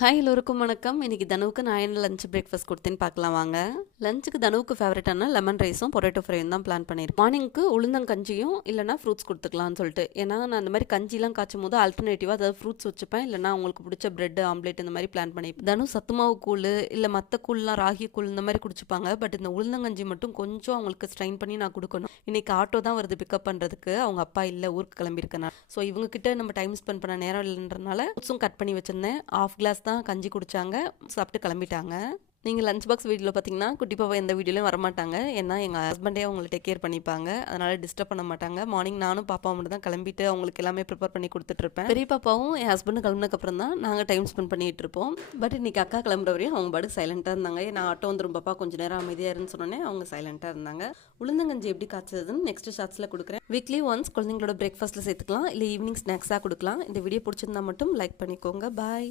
Hi எல்லோருக்கும் வணக்கம். இன்னைக்கு தனுவுக்கு நான் என்ன லஞ்ச் பிரேக்ஃபாஸ்ட் கொடுத்தேன்னு பார்க்கலாம் வாங்க. லஞ்சுக்கு தனுவுக்கு ஃபேவரட்டான லெமன் ரைஸும் பொட்டேட்டோ ஃப்ரையும் தான் பிளான் பண்ணியிருக்கேன். மார்னிங்க்கு உளுந்தங்கஞ்சியும் இல்லைனா ஃப்ரூட்ஸ் கொடுத்துக்கலாம்னு சொல்லிட்டு. ஏன்னா நான் அந்த மாதிரி கஞ்சிலாம் காய்ச்சும் போது ஆல்டர்னேட்டிவாக அதாவது ஃப்ரூட்ஸ் வச்சுப்பேன், இல்லைனா அவங்களுக்கு பிடிச்ச பிரெட் ஆம்லேட் இந்த மாதிரி பிளான் பண்ணிப்பேன். தனு சத்துமாவு கூழ் இல்லை மற்ற கூழ்லாம் ராகி கூழ் இந்த மாதிரி குடிச்சுப்பாங்க. பட் இந்த உளுந்தங்கஞ்சி மட்டும் கொஞ்சம் அவங்களுக்கு ஸ்ட்ரைன் பண்ணி நான் கொடுக்கணும். இன்னைக்கு ஆட்டோ தான் வருது பிக்கப் பண்ணுறதுக்கு, அவங்க அப்பா இல்லை ஊருக்கு கிளம்பியிருக்கனால. ஸோ இவங்க கிட்ட நம்ம டைம் ஸ்பெண்ட் பண்ண நேரம் இல்லைன்றனால ஃப்ரூட்ஸும் கட் பண்ணி வச்சிருந்தேன். ½ கிளாஸ் தான் கஞ்சி குடிச்சாங்க, சாப்பிட்டு கிளம்பிட்டாங்க. நீங்கள் லஞ்ச் பாக்ஸ் வீடியோவில் பார்த்தீங்கன்னா குட்டி பாப்பா எந்த வீடியோலையும் வரமாட்டாங்க. ஏன்னா எங்கள் ஹஸ்பண்டே அவங்களை டேக் கேர் பண்ணிப்பாங்க, அதனால் டிஸ்டர்ப் பண்ண மாட்டாங்க. மார்னிங் நானும் பாப்பாவும் மட்டும் தான் கிளம்பிட்டு அவங்களுக்கு எல்லாமே ப்ரிப்பேர் பண்ணி கொடுத்துட்ருப்பேன். பெரிய பாப்பாவும் என் ஹஸ்பண்டு கிளம்புனதுக்கப்புறம் தான் நாங்கள் டைம் ஸ்பெண்ட் பண்ணிகிட்டு இருப்போம். பட் இன்றைக்கி அக்கா கிளம்புற வரையும் அவங்க பாடு சைலண்ட்டாக இருந்தாங்க. நான் ஆட்டோ வந்துடும் பாப்பா கொஞ்சம் நேரம் அமைதியாக இருன்னு சொன்னோன்னே அவங்க சைலண்ட்டாக இருந்தாங்க. உளுந்தங்கஞ்சி எப்படி காய்ச்சதுன்னு நெக்ஸ்ட் ஷார்ட்ஸில் கொடுக்குறேன். வீக்லி ஒன்ஸ் குழந்தைங்களோட பிரேக்ஃபாஸ்ட்டில் சேர்த்துக்கலாம், இல்லை ஈவினிங் ஸ்நாக்ஸாக கொடுக்கலாம். இந்த வீடியோ பிடிச்சிருந்தா மட்டும் லைக் பண்ணிக்கோங்க. பாய்.